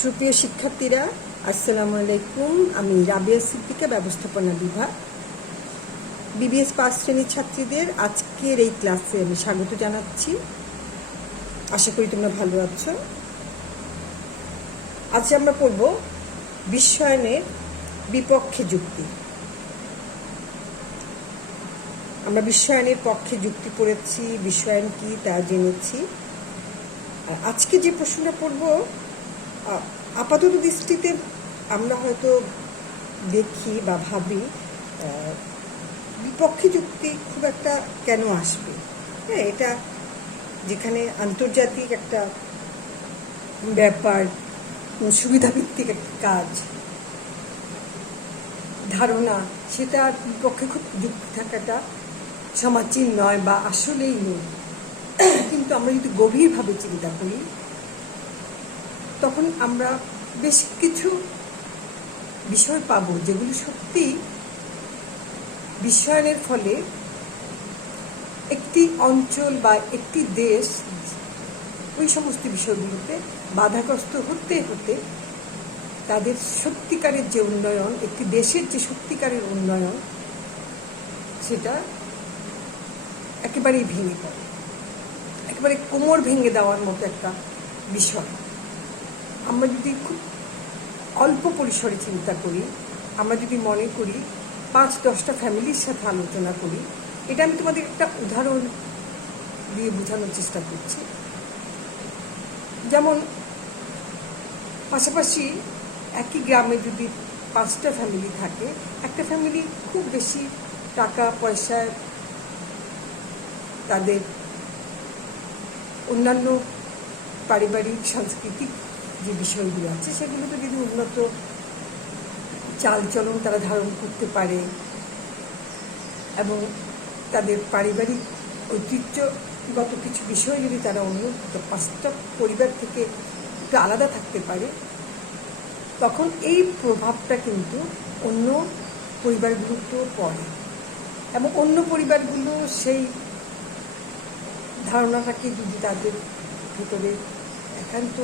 সুপ্রিয় শিক্ষার্থীরা, আসসালামু আলাইকুম। আমি রাবিয়া সিদ্দিকা, ব্যবস্থাপনা বিভাগ, বিবিএস ৫ শ্রেণীর ছাত্রীদের আজকের এই ক্লাসে আমি স্বাগত জানাচ্ছি। আশা করি তোমরা ভালো আছো। আজ আমরা পড়ব বিশ্বায়নের বিপক্ষে যুক্তি। আমরা বিশ্বায়নের পক্ষে যুক্তি পড়েছি, বিশ্বায়ন কি তা জেনেছি। আজকে যে প্রশ্নটা পড়ব, আপাতত দৃষ্টিতে আমরা হয়তো দেখি বা ভাবি বিপক্ষে যুক্তি খুব একটা কেন আসবে। হ্যাঁ, এটা যেখানে আন্তর্জাতিক একটা ব্যাপার, সুবিধাভিত্তিক একটা কাজ, ধারণা, সেটা বিপক্ষে খুব যুক্তি থাকাটা সমাজীন নয় বা আসলেই নেই। কিন্তু আমরা যদি গভীরভাবে চিন্তা করি তখন আমরা বেশ কিছু বিষয় পাব যেগুলো সত্যি বিশ্বায়নের ফলে একটি অঞ্চল বা একটি দেশ ওই সমস্ত বিষয়গুলোতে বাধাগ্রস্ত হতে হতে তাদের সত্যিকারের যে উন্নয়ন, একটি দেশের যে সত্যিকারের উন্নয়ন, সেটা একেবারেই ভেঙে পড়ে, একেবারে কোমর ভেঙে দেওয়ার মতো একটা বিষয়। আমরা যদি খুব অল্প পরিসরে চিন্তা করি, আমরা যদি মনে করি ৫-১০টা ফ্যামিলির সাথে আলোচনা করি, এটা আমি তোমাদের একটা উদাহরণ দিয়ে বোঝানোর চেষ্টা করছি। যেমন পাশাপাশি একই গ্রামে যদি ৫টা ফ্যামিলি থাকে, একটা ফ্যামিলি খুব বেশি টাকা পয়সায়, তাদের অন্যান্য পারিবারিক সাংস্কৃতিক যে বিষয়গুলো আছে সেগুলোতে যদি উন্নত চালচলন তারা ধারণ করতে পারে এবং তাদের পারিবারিক ঐতিহ্যগত কিছু বিষয় যদি তারা অন্য বাস্তব পরিবার থেকে একটু আলাদা থাকতে পারে, তখন এই প্রভাবটা কিন্তু অন্য পরিবারগুলোতেও পড়ে এবং অন্য পরিবারগুলো সেই ধারণাটাকে যদি তাদের ভিতরে একান্ত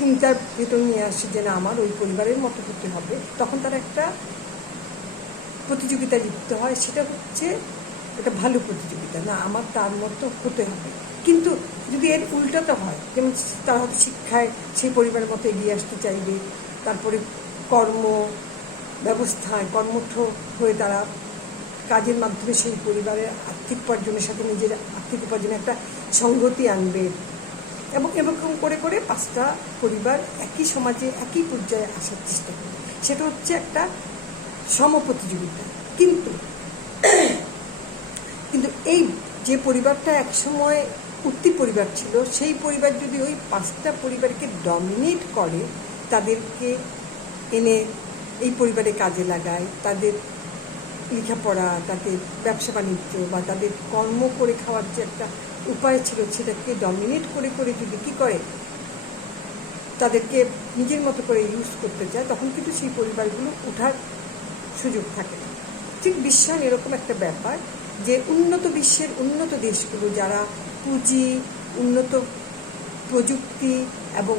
চিন্তার ভেতর নিয়ে আসে যে না, আমার ওই পরিবারের মতো হতে হবে, তখন তারা একটা প্রতিযোগিতা লিপ্ত হয়। সেটা হচ্ছে একটা ভালো প্রতিযোগিতা, না আমার তার মতো হতে হবে। কিন্তু যদি এর উল্টাটা হয়, যেমন তারা হয়তো শিক্ষায় সেই পরিবারের মতো এগিয়ে আসতে চাইবে, তারপরে কর্ম ব্যবস্থায় কর্মঠ হয়ে তারা কাজের মাধ্যমে সেই পরিবারের আর্থিক উপার্জনের সাথে নিজের আর্থিক উপার্জনে একটা সংগতি আনবে এবং এরকম করে করে 5টা পরিবার একই সমাজে একই পর্যায়ে আসার চেষ্টা করবে। সেটা হচ্ছে একটা সমপ্রতিযোগিতা। কিন্তু এই যে পরিবারটা একসময় উঠতি পরিবার ছিল, সেই পরিবার যদি ওই 5টা পরিবারকে ডমিনেট করে, তাদেরকে এনে এই পরিবারে কাজে লাগায়, তাদের লেখাপড়া, তাদের ব্যবসা বাণিজ্য বা তাদের কর্ম করে খাওয়ার যে একটা উপায় ছিল, সেটাকে ডমিনেট করে করে যদি কী করে তাদেরকে নিজের মতো করে ইউজ করতে চায়, তখন কিন্তু সেই পরিবারগুলো ওঠার সুযোগ থাকে না। ঠিক বিশ্বায়ন এরকম একটা ব্যাপার যে উন্নত বিশ্বের উন্নত দেশগুলো যারা পুঁজি, উন্নত প্রযুক্তি এবং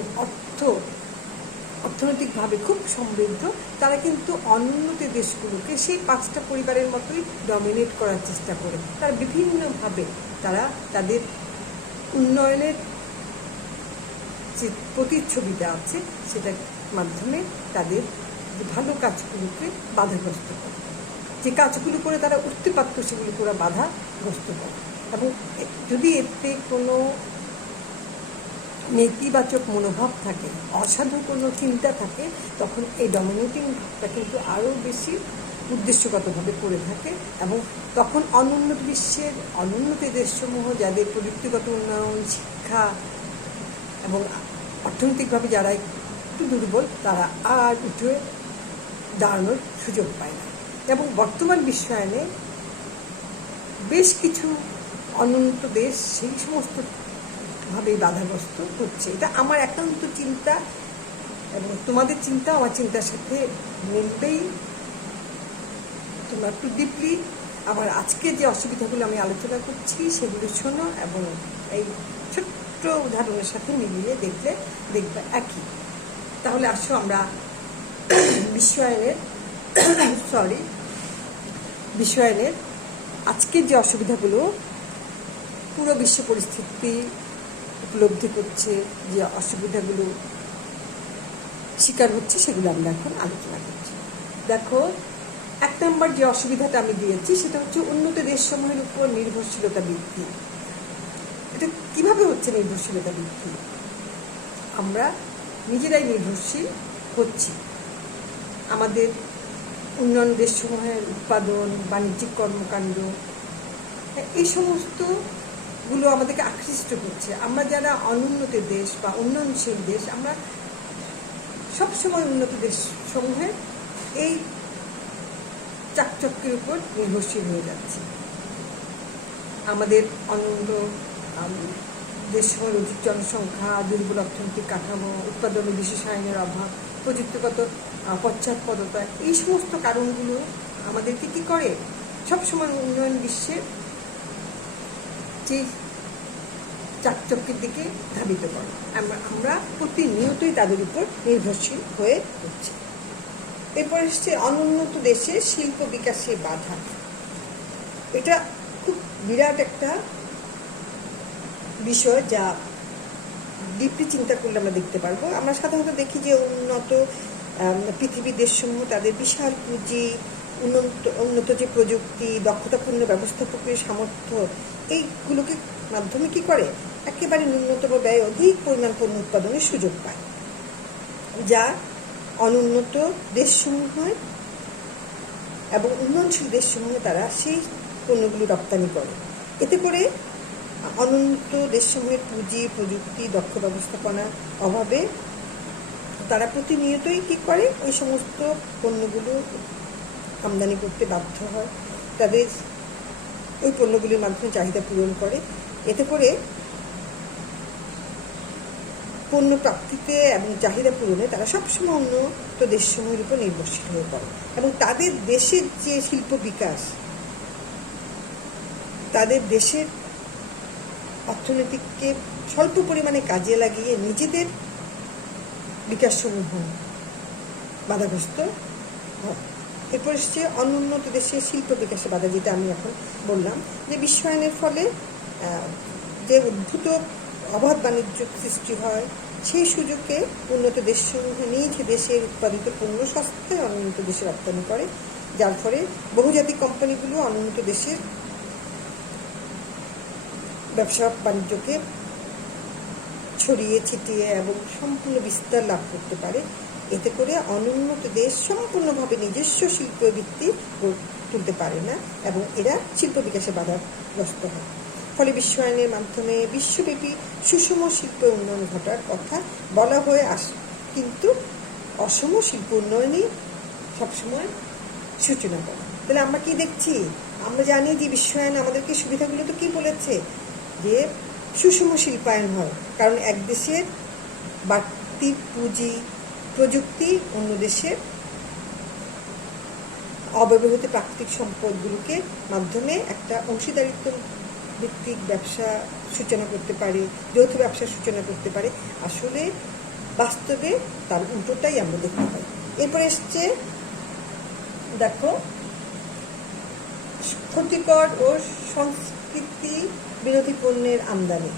অর্থনৈতিকভাবে খুব সমৃদ্ধ, তারা কিন্তু অনুন্নত দেশগুলোকে সেই 5টা পরিবারের মতোই ডমিনেট করার চেষ্টা করে। তারা বিভিন্নভাবে তারা তাদের উন্নয়নের যে প্রতিচ্ছবিটা আছে সেটার মাধ্যমে তাদের যে ভালো কাজগুলোকে বাধাগ্রস্ত করে, যে কাজগুলো করে তারা উঠতে পারত সেগুলো করে বাধাগ্রস্ত করে। এবং যদি এতে কোনো নেতিবাচক মনোভাব থাকে, অসাধু কোনো চিন্তা থাকে, তখন এই ডমিনেটিং ভাবটা কিন্তু আরও বেশি উদ্দেশ্যগতভাবে করে থাকে এবং তখন অনুন্নত বিশ্বের অনুন্নত দেশসমূহ যাদের প্রযুক্তিগত উন্নয়ন, শিক্ষা এবং অর্থনৈতিকভাবে যারা একটু দুর্বল, তারা আর উঠে দাঁড়ানোর সুযোগ পায় না। এবং বর্তমান বিশ্বায়নে বেশ কিছু অনুন্নত দেশ সেই সমস্ত ভাবে বাধাগ্রস্ত হচ্ছে। এটা আমার একান্ত চিন্তা এবং তোমাদের চিন্তা আমার চিন্তার সাথে মিলবেই। তোমরা একটু ডিপলি আমার আজকে যে অসুবিধাগুলো আমি আলোচনা করছি সেগুলো শোনো এবং এই ছোট্ট ছোট্ট উদাহরণের সাথে মিলিয়ে দেখলে দেখবে একই। তাহলে আসো আমরা বিশ্বায়নের আজকের যে অসুবিধাগুলো পুরো বিশ্ব পরিস্থিতি উপলব্ধি করছে, যে অসুবিধাগুলো শিকার হচ্ছে, সেগুলো আমরা এখন আলোচনা করছি। দেখো, 1 নম্বর যে অসুবিধাটা আমি দিয়েছি সেটা হচ্ছে উন্নত দেশসমূহের উপর নির্ভরশীলতা বৃদ্ধি। এটা কিভাবে হচ্ছে নির্ভরশীলতা বৃদ্ধি? আমরা নিজেরাই নির্ভরশীল হচ্ছি। আমাদের উন্নয়ন দেশসমূহের উৎপাদন, বাণিজ্যিক কর্মকাণ্ড, এই সমস্তগুলো আমাদেরকে আকৃষ্ট করছে। আমরা যারা অনুন্নত দেশ বা উন্নয়নশীল দেশ, আমরা সবসময় উন্নত দেশসমূহের এই চাকচক্যের উপর নির্ভরশীল হয়ে যাচ্ছে। আমাদের অনুন্নত দেশসমূহের অধিক জনসংখ্যা, দুর্বল অর্থনৈতিক কাঠামো, উৎপাদনে বিশেষ আইনের অভাব, প্রযুক্তিগত পশ্চাৎপদতা, এই সমস্ত কারণগুলো আমাদেরকে কি করে সবসময় উন্নয়ন বিশ্বের যে চাকচক্যের দিকে ধাবিত করে। আমরা প্রতিনিয়তই তাদের উপর নির্ভরশীল হয়ে হচ্ছে। এরপর এসছে অনুন্নত দেশে শিল্প বিকাশে বাধা। এটা খুব বিরাট একটা বিষয়, যা ডিপলি চিন্তা করলে আমরা দেখতে পারবো। আমরা সাধারণত দেখি যে উন্নত পৃথিবীর দেশসমূহ তাদের বিশাল পুঁজি, উন্নত যে প্রযুক্তি, দক্ষতাপূর্ণ ব্যবস্থাপকের সামর্থ্য, এইগুলোকে মাধ্যমে কি করে একেবারে ন্যূনতম ব্যয় অধিক পরিমাণ পণ্য উৎপাদনের সুযোগ পায়, যা অনুন্নত দেশসমূহে এবং উন্নয়নশীল দেশসমূহে তারা সেই পণ্যগুলো রপ্তানি করে। এতে করে অনুন্নত দেশসমূহের পুঁজি, প্রযুক্তি, দক্ষ ব্যবস্থাপনা অভাবে তারা প্রতিনিয়তই কী করে ওই সমস্ত পণ্যগুলো আমদানি করতে বাধ্য হয়, তাদের ওই পণ্যগুলির মাধ্যমে চাহিদা পূরণ করে। এতে করে পণ্য প্রাপ্তিতে এবং চাহিদা পূরণে তারা সবসময় উন্নত দেশসমূহের উপর নির্ভরশীল হয়ে পড়ে এবং তাদের দেশের যে শিল্প বিকাশ, তাদের দেশের অর্থনীতিকে স্বল্প পরিমাণে কাজে লাগিয়ে নিজেদের বিকাশসমূহ বাধাগ্রস্ত হয়। এরপর এসছে অনুন্নত দেশের শিল্প বিকাশে বাধা, যেটা আমি এখন বললাম, যে বিশ্বায়নের ফলে যে উদ্ভূত অবাধ বাণিজ্য সৃষ্টি হয়, সেই সুযোগে উন্নত দেশসমূহ নিজ দেশের উৎপাদিত পণ্য সস্তায় অনুন্নত দেশে রপ্তানি করে, যার ফলে বহুজাতিক কোম্পানিগুলো অনুন্নত দেশের ব্যবসা বাণিজ্যকে ছড়িয়ে ছিটিয়ে এবং সম্পূর্ণ বিস্তার লাভ করতে পারে। এতে করে অনুন্নত দেশ সম্পূর্ণভাবে নিজস্ব শিল্প ভিত্তি তুলতে পারে না এবং এরা শিল্প বিকাশে বাধাগ্রস্ত হয়। ফলে বিশ্বায়নের মাধ্যমে বিশ্বব্যাপী সুষম শিল্প উন্নয়ন ঘটার কথা বলা হয়ে আসে, কিন্তু অসম শিল্প উন্নয়নই সবসময় সূচনা করে। তাহলে আমরা কি দেখছি? আমরা জানি যে বিশ্বায়ন আমাদেরকে সুবিধাগুলো তো কি বলেছে, যে সুষম শিল্পায়ন হয়, কারণ এক দেশের বাড়তি পুঁজি, প্রযুক্তি অন্য দেশের অব্যবহৃত প্রাকৃতিক সম্পদগুলোকে মাধ্যমে একটা অংশীদারিত্ব ভিত্তিক ব্যবসা সূচনা করতে পারে, যৌথ ব্যবসার সূচনা করতে পারে। আসলে বাস্তবে তার উল্টোটাই আমরা দেখতে পাই। এরপর এসছে দেখো ক্ষতিকর ও সংস্কৃতি বিরোধী পণ্যের আমদানি।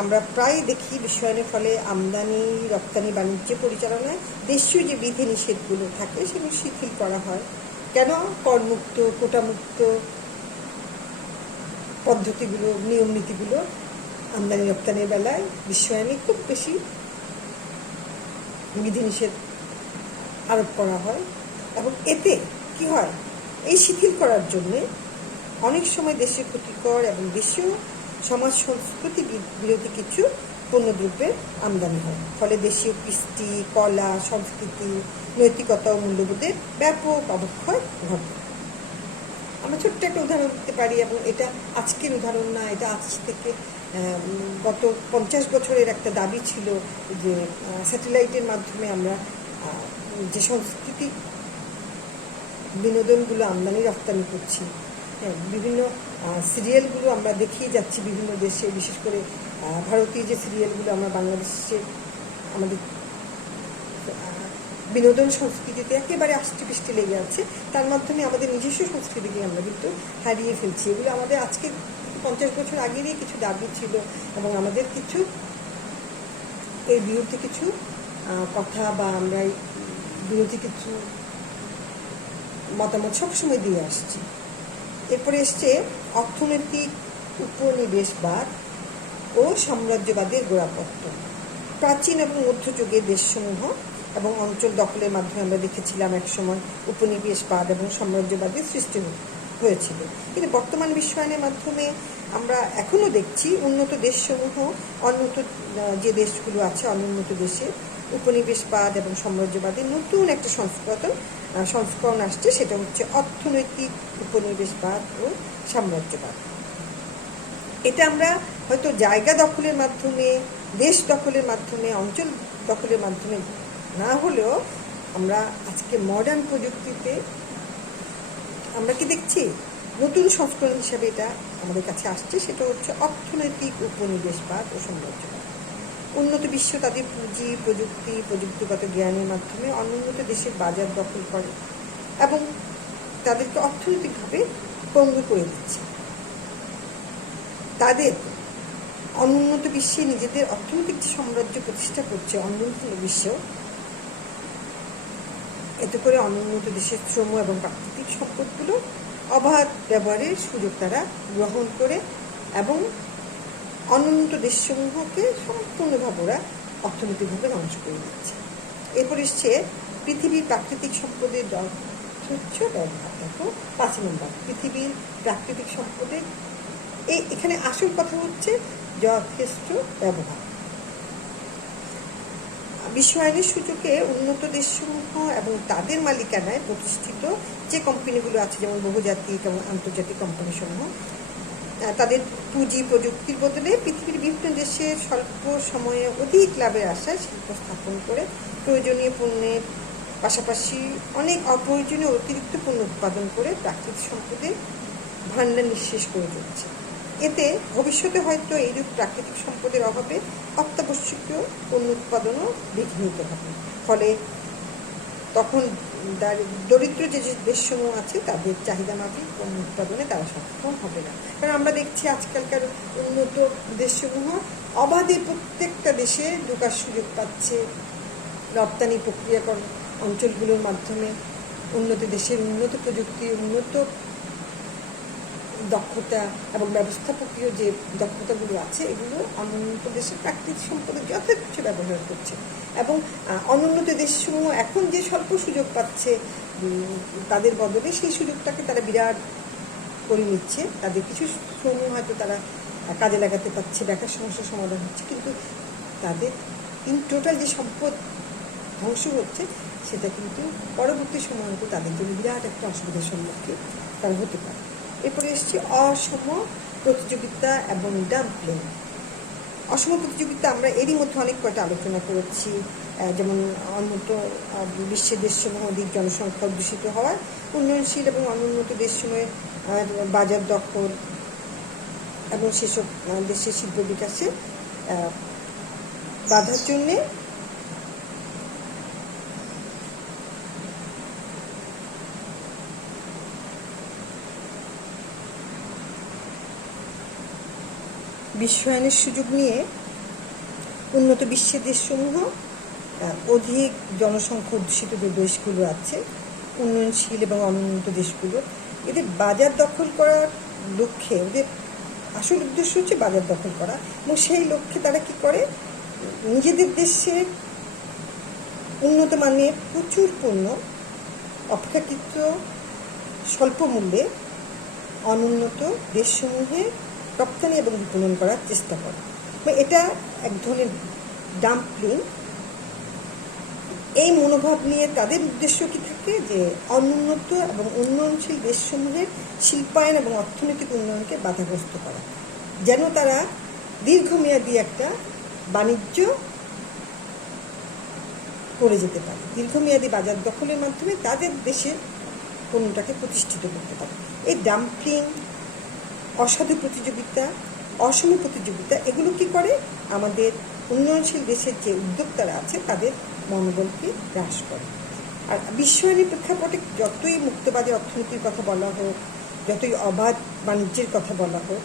আমরা প্রায় দেখি বিশ্বায়নের ফলে আমদানি রপ্তানি বাণিজ্য পরিচালনায় দেশীয় যে বিধিনিষেধগুলো থাকে সেগুলো শিথিল করা হয়। কেন? করমুক্ত, কোটামুক্ত পদ্ধতিগুলো, নিয়ম নীতিগুলো আমদানি রপ্তানির বেলায় বিশ্বায়নে খুব বেশি বিধিনিষেধ আরোপ করা হয় এবং এতে কি হয়, এই শিথিল করার জন্যে অনেক সময় দেশের ক্ষতিকর এবং দেশীয় সমাজ সংস্কৃতি বিরোধী কিছু পণ্যদ্রব্যের আমদানি হয়। ফলে দেশীয় কৃষ্টি, কলা, সংস্কৃতি, নৈতিকতা ও মূল্যবোধের ব্যাপক অবক্ষয় ঘটে। আমরা ছোট্ট একটা উদাহরণ দিতে পারি, এবং এটা আজকের উদাহরণ না, এটা আজ থেকে গত 50 বছরের একটা দাবি ছিল যে স্যাটেলাইটের মাধ্যমে আমরা যে সংস্কৃতি বিনোদনগুলো আমদানি রপ্তানি করছি, বিভিন্ন সিরিয়ালগুলো আমরা দেখিয়ে যাচ্ছি বিভিন্ন দেশে, বিশেষ করে ভারতীয় যে সিরিয়ালগুলো আমরা বাংলাদেশে আমাদের বিনোদন সংস্কৃতিতে একেবারে আষ্টেপৃষ্টে লেগে আছে, তার মাধ্যমে আমাদের নিজস্ব সংস্কৃতিকে আমরা কিন্তু হারিয়ে ফেলছি। এগুলো আমাদের আজকে 50 বছর আগেরই কিছু দাবি ছিল এবং আমাদের কিছু এর বিরুদ্ধে কিছু কথা বা আমরা বিরোধী কিছু মতামত সবসময় দিয়ে আসছি। এরপরে এসছে অর্থনৈতিক উপনিবেশবাদ ও সাম্রাজ্যবাদের গোড়াপত্তন। প্রাচীন এবং মধ্যযুগের দেশসমূহ এবং অঞ্চল দখলের মাধ্যমে আমরা দেখেছিলাম একসময় উপনিবেশবাদ এবং সাম্রাজ্যবাদের সৃষ্টি হয়েছিল, কিন্তু বর্তমান বিশ্বায়নের মাধ্যমে আমরা এখনও দেখছি উন্নত দেশসমূহ অনুন্নত যে দেশগুলো আছে অনুন্নত দেশে উপনিবেশবাদ এবং সাম্রাজ্যবাদের নতুন একটা সংস্করণ আসছে, সেটা হচ্ছে অর্থনৈতিক উপনিবেশবাদ ও সাম্রাজ্যবাদ। এটা আমরা হয়তো জায়গা দখলের মাধ্যমে, দেশ দখলের মাধ্যমে, অঞ্চল দখলের মাধ্যমে না হলেও আমরা আজকে মডার্ন প্রযুক্তিতে আমরা কি দেখছি নতুন সংস্করণ হিসাবে এটা আমাদের কাছে আসছে, সেটা হচ্ছে অর্থনৈতিক উপনিবেশবাদ ও সাম্রাজ্যবাদ। উন্নত বিশ্ব তাদের পুঁজি, প্রযুক্তি, প্রযুক্তিগত জ্ঞানের মাধ্যমে অনুন্নত দেশের বাজার দখল করে এবং তাদেরকে অর্থনৈতিকভাবে পঙ্গু করে দিচ্ছে। তাদের অনুন্নত বিশ্বে নিজেদের অর্থনৈতিক যে সাম্রাজ্য প্রতিষ্ঠা করছে অনুন্নত বিশ্বেও, এতে করে অনুন্নত দেশের শ্রম এবং প্রাকৃতিক সম্পদগুলো অবাধ ব্যবহারের সুযোগ তারা গ্রহণ করে এবং অনুন্নত দেশসমূহকে সম্পূর্ণভাবে ওরা অর্থনৈতিকভাবে ধ্বংস করে দিচ্ছে। এরপর এসছে পৃথিবীর প্রাকৃতিক সম্পদের যথেচ্ছ ব্যবহার। দেখো 5 নম্বর, পৃথিবীর প্রাকৃতিক সম্পদের এখানে আসল কথা হচ্ছে যথেষ্ট ব্যবহার। বিশ্বায়নের সূচকে উন্নত দেশসমূহ এবং তাদের মালিকানায় প্রতিষ্ঠিত যে কোম্পানিগুলো আছে, যেমন বহুজাতিক এবং আন্তর্জাতিক কোম্পানিসমূহ, তাদের পুঁজি প্রযুক্তির বদলে পৃথিবীর বিভিন্ন দেশে স্বল্প সময়ে অধিক লাভের আশায় শিল্প স্থাপন করে প্রয়োজনীয় পণ্যের পাশাপাশি অনেক অপ্রয়োজনীয় অতিরিক্ত পণ্য উৎপাদন করে প্রাকৃতিক সম্পদের ভাণ্ডার নিঃশেষ করে দিচ্ছে। এতে ভবিষ্যতে হয়তো এইরূপ প্রাকৃতিক সম্পদের অভাবে অত্যাবশ্যকীয় পণ্য উৎপাদনও বিঘ্নিত হবে। ফলে তখন দরিদ্র যে দেশসমূহ আছে তাদের চাহিদা মাফিক পণ্য উৎপাদনে তারা সক্ষম হবে না। কারণ আমরা দেখছি আজকালকার উন্নত দেশসমূহ অবাধে প্রত্যেকটা দেশে ঢোকার সুযোগ পাচ্ছে রপ্তানি প্রক্রিয়াকরণ অঞ্চলগুলোর মাধ্যমে। উন্নত দেশের উন্নত প্রযুক্তি, উন্নত দক্ষতা এবং ব্যবস্থাপকীয় যে দক্ষতাগুলো আছে এগুলো অনুন্নত দেশের প্রাকৃতিক সম্পদের যথেচ্ছ ব্যবহার করছে এবং অনুন্নত দেশসমূহ এখন যে স্বল্প সুযোগ পাচ্ছে তাদের বদলে সেই সুযোগটাকে তারা বিরাট করে নিচ্ছে। তাদের কিছু শ্রম হয়তো তারা কাজে লাগাতে পারছে, বেকার সমস্যার সমাধান হচ্ছে, কিন্তু তাদের ইন টোটাল যে সম্পদ ধ্বংস হচ্ছে সেটা কিন্তু পরবর্তী সময় হয়তো তাদের জন্য বিরাট একটা অসুবিধার সম্মুখীন তারা হতে পারে। এরপরে এসছে অসম প্রতিযোগিতা এবং ডাম্পলিং। অসম প্রতিযোগিতা আমরা এরই মধ্যে অনেক কয়টা আলোচনা করেছি, যেমন উন্নত বিশ্বের দেশসমূহ অধিক জনসংখ্যা দূষিত হওয়ায় উন্নয়নশীল এবং অনুন্নত দেশসমূহের বাজার দখল এবং সেসব দেশের শিল্প বিকাশে বাধার জন্যে বিশ্বায়নের সুযোগ নিয়ে উন্নত বিশ্বের দেশসমূহ অধিক জনসংখ্যা অধ্যুষিত যে দেশগুলো আছে উন্নয়নশীল এবং অনুন্নত দেশগুলো, এদের বাজার দখল করার লক্ষ্যে, ওদের আসল উদ্দেশ্য হচ্ছে বাজার দখল করা এবং সেই লক্ষ্যে তারা কি করে নিজেদের দেশে উন্নত মানের প্রচুর পণ্য অপেক্ষাকৃত স্বল্প মূল্যে অনুন্নত দেশসমূহে রপ্তানি এবং বিপণন করার চেষ্টা করে। এটা এক ধরনের ডাম্পলিং। এই মনোভাব নিয়ে তাদের উদ্দেশ্য কি থাকে যে অনুন্নত এবং উন্নয়নশীল দেশসমূহের শিল্পায়ন এবং অর্থনৈতিক উন্নয়নকে বাধাগ্রস্ত করা, যেন তারা দীর্ঘমেয়াদী একটা বাণিজ্য করে যেতে পারে, দীর্ঘমেয়াদী বাজার দখলের মাধ্যমে তাদের দেশের পণ্যটাকে প্রতিষ্ঠিত করতে পারে। এই ডাম্পলিং, অসাধু প্রতিযোগিতা অসম প্রতিযোগিতা, এগুলো কি করে আমাদের উন্নয়নশীল দেশের যে উদ্যোক্তারা আছে তাদের মনোবলকে হ্রাস করে। আর বিশ্বায়নের প্রেক্ষাপটে যতই মুক্তবাদী অর্থনীতির কথা বলা হোক, যতই অবাধ বাণিজ্যের কথা বলা হোক,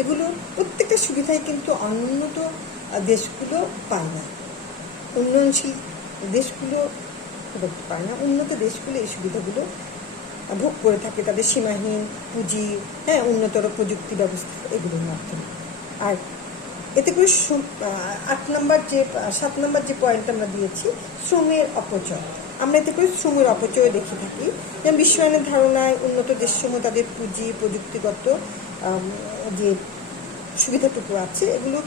এগুলো প্রত্যেকটা সুবিধাই কিন্তু অনুন্নত দেশগুলো পায় না, উন্নয়নশীল দেশগুলো পায় না। উন্নত দেশগুলো এই সুবিধাগুলো ভোগ করে থাকে তাদের সীমাহীন পুঁজি, উন্নতর প্রযুক্তি ব্যবস্থা এগুলোর মাধ্যমে। আর এতে করে 7 নম্বর যে পয়েন্ট আমরা দিয়েছি, শ্রমের অপচয়, আমরা এতে করে শ্রমের অপচয় দেখে থাকি। যেমন বিশ্বায়নের ধারণায় উন্নত দেশসমূহ তাদের পুঁজি প্রযুক্তিগত যে সুবিধাটুকু আছে এগুলো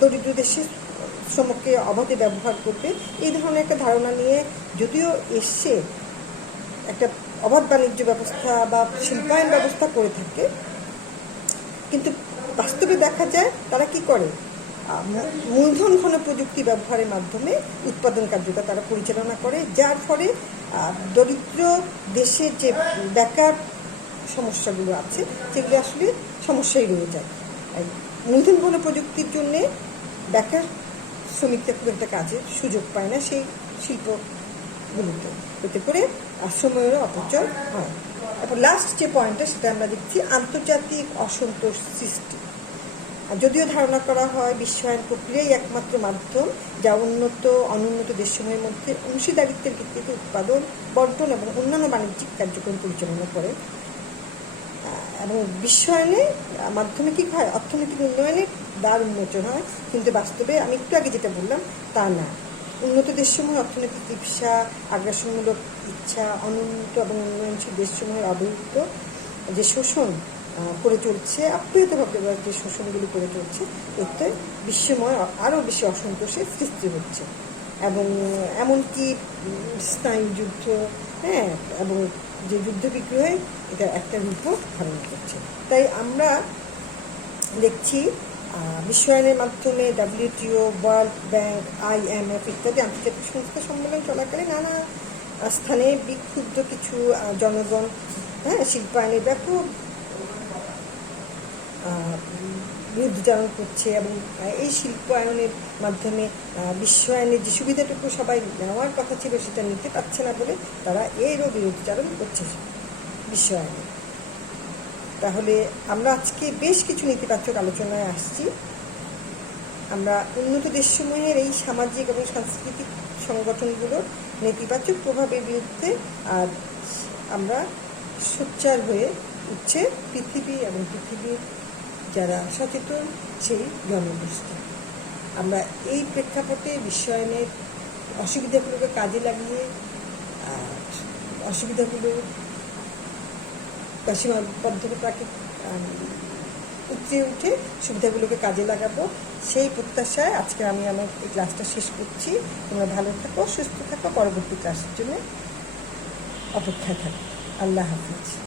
দরিদ্র দেশের শ্রমকে অবাধে ব্যবহার করবে, এই ধরনের একটা ধারণা নিয়ে যদিও এসে একটা অবাধ বাণিজ্য ব্যবস্থা বা শিল্পায়ন ব্যবস্থা করে থাকে, কিন্তু বাস্তবে দেখা যায় তারা কি করে, মূলধন ঘন প্রযুক্তি ব্যবহারের মাধ্যমে উৎপাদন কার্যটা তারা পরিচালনা করে, যার ফলে দরিদ্র দেশের যে বেকার সমস্যাগুলো আছে সেগুলো আসলে সমস্যাই রয়ে যায়। মূলধন ঘন প্রযুক্তির জন্যে বেকার শ্রমিকরা খুব একটা কাজের সুযোগ পায় না সেই শিল্পগুলোতে, এতে করে সময়েরও অপচয় হয়। তারপর লাস্ট যে পয়েন্টটা সেটা আমরা দেখছি আন্তর্জাতিক অসন্তোষ সৃষ্টি। যদিও ধারণা করা হয় বিশ্বায়ন প্রক্রিয়াই একমাত্র মাধ্যম যা উন্নত অনুন্নত দেশসমূহের মধ্যে অংশীদারিত্বের ভিত্তিতে উৎপাদন, বন্টন এবং অন্যান্য বাণিজ্যিক কার্যক্রম পরিচালনা করে, এবং বিশ্বায়নের মাধ্যমে কি হয়, অর্থনৈতিক উন্নয়নের দ্বার উন্মোচন হয়, কিন্তু বাস্তবে আমি একটু আগে যেটা বললাম তা না। উন্নত দেশসমূহের অর্থনৈতিক ব্যবসা, আগ্রাসনমূলক ইচ্ছা, অনুন্নত এবং উন্নয়নশীল দেশসমূহের অবহিত যে শোষণ করে চলছে, আপ্যায়িতভাবে যে শোষণগুলি করে চলছে, এতে বিশ্বময় আরও বেশি অসন্তোষের সৃষ্টি হচ্ছে, এবং এমনকি স্নায়ুযুদ্ধ, এবং যে যুদ্ধ বিগ্রহে এটা একটা রূপ ধারণ করছে। তাই আমরা দেখছি বিশ্বায়নের মাধ্যমে WTO, ওয়ার্ল্ড ব্যাংক, IMF ইত্যাদি আন্তর্জাতিক সংস্থা সম্মেলন চলাকালে নানা স্থানে বিক্ষুব্ধ কিছু জনগণ শিল্পায়নের ব্যাপক বিরুদ্ধচারণ করছে, এবং এই শিল্পায়নের মাধ্যমে বিশ্বায়নের যে সুবিধাটুকু সবাই নেওয়ার কথা ছিল সেটা নিতে পারছে না বলে তারা এরও বিরুদ্ধচারণ করছে বিশ্বায়নে। তাহলে আমরা আজকে বেশ কিছু নেতিবাচক আলোচনায় আসছি। আমরা উন্নত দেশসমূহের এই সামাজিক এবং সাংস্কৃতিক সংগঠনগুলোর নেতিবাচক প্রভাবের বিরুদ্ধে আমরা সোচ্চার হয়ে উঠছে পৃথিবী এবং পৃথিবীর যারা সচেতন সেই জনগোষ্ঠী। আমরা এই প্রেক্ষাপটে বিশ্বায়নের অসুবিধাগুলোকে কাজে লাগিয়ে অসুবিধাগুলো সীমাবদ্ধতাকে উতরে উঠে সুবিধাগুলোকে কাজে লাগাবো, সেই প্রত্যাশায় আজকে আমি আমার এই ক্লাসটা শেষ করছি। তোমরা ভালো থাকো, সুস্থ থাকো, পরবর্তী ক্লাসের জন্য অপেক্ষায় থাকো। আল্লাহ হাফিজ।